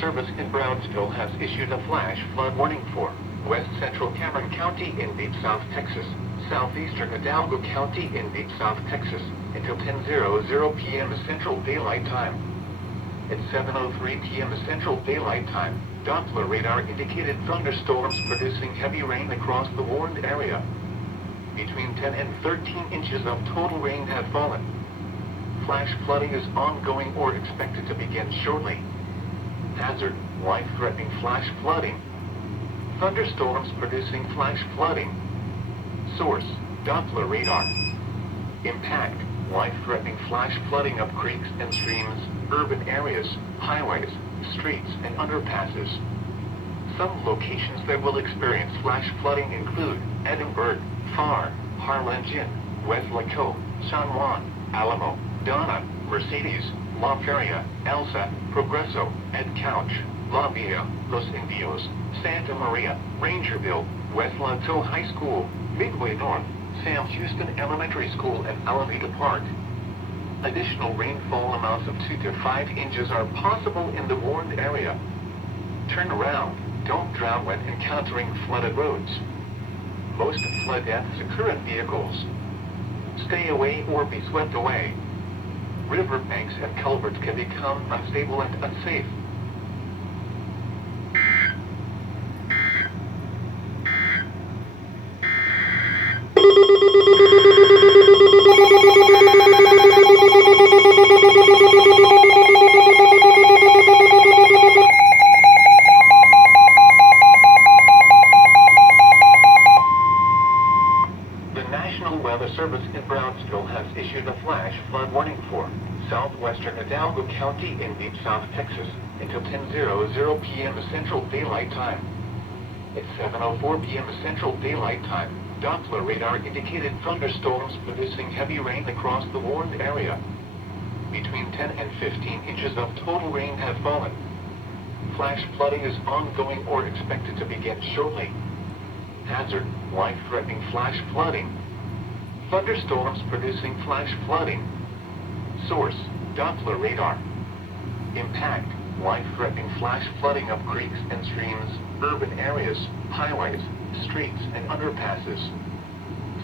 Service in Brownsville has issued a flash flood warning for West Central Cameron County in deep South Texas, Southeastern Hidalgo County in deep South Texas, until 10:00 p.m. Central Daylight Time. At 7:03 p.m. Central Daylight Time, Doppler radar indicated thunderstorms producing heavy rain across the warned area. Between 10 and 13 inches of total rain have fallen. Flash flooding is ongoing or expected to begin shortly. Hazard: life-threatening flash flooding. Thunderstorms producing flash flooding. Source: Doppler radar. Impact: life-threatening flash flooding of creeks and streams, urban areas, highways, streets, and underpasses. Some locations that will experience flash flooding include Edinburgh, Pharr, Harlingen, West Laco, San Juan, Alamo, Donna, Mercedes, La Feria, Elsa, Progreso, Ed Couch, La Villa, Los Indios, Santa Maria, Rangerville, West Lato High School, Midway North, Sam Houston Elementary School, and Alameda Park. Additional rainfall amounts of 2 to 5 inches are possible in the warned area. Turn around, don't drown when encountering flooded roads. Most flood deaths occur in vehicles. Stay away or be swept away. River banks and culverts can become unstable and unsafe. The Service in Brownsville has issued a flash flood warning for Southwestern Hidalgo County in deep South Texas until 10:00 p.m. Central Daylight Time. At 7:04 p.m. Central Daylight Time, Doppler radar indicated thunderstorms producing heavy rain across the warned area. Between 10 and 15 inches of total rain have fallen. Flash flooding is ongoing or expected to begin shortly. Hazard: life-threatening flash flooding. Thunderstorms producing flash flooding. Source: Doppler radar. Impact: life-threatening flash flooding of creeks and streams, urban areas, highways, streets, and underpasses.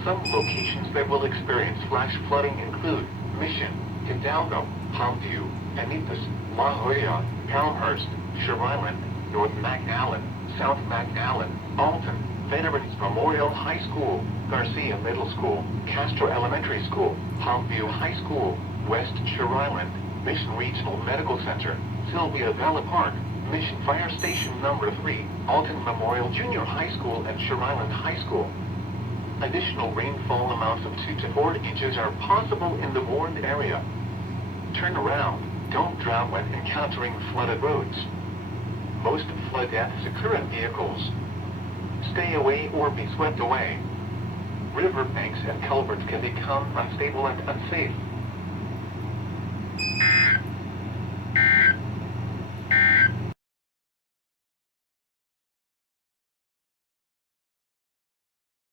Some locations that will experience flash flooding include Mission, Hidalgo, Palmview, Anitas, La Jolla, Palmhurst, Shore Island, North McAllen, South McAllen, Alton, Veterans Memorial High School, Garcia Middle School, Castro Elementary School, Palmview High School, West Shore Island, Mission Regional Medical Center, Sylvia Valley Park, Mission Fire Station Number 3, Alton Memorial Junior High School, and Shore Island High School. Additional rainfall amounts of 2 to 4 inches are possible in the warned area. Turn around, don't drown when encountering flooded roads. Most flood deaths occur in vehicles. Stay away or be swept away. River banks and culverts can become unstable and unsafe.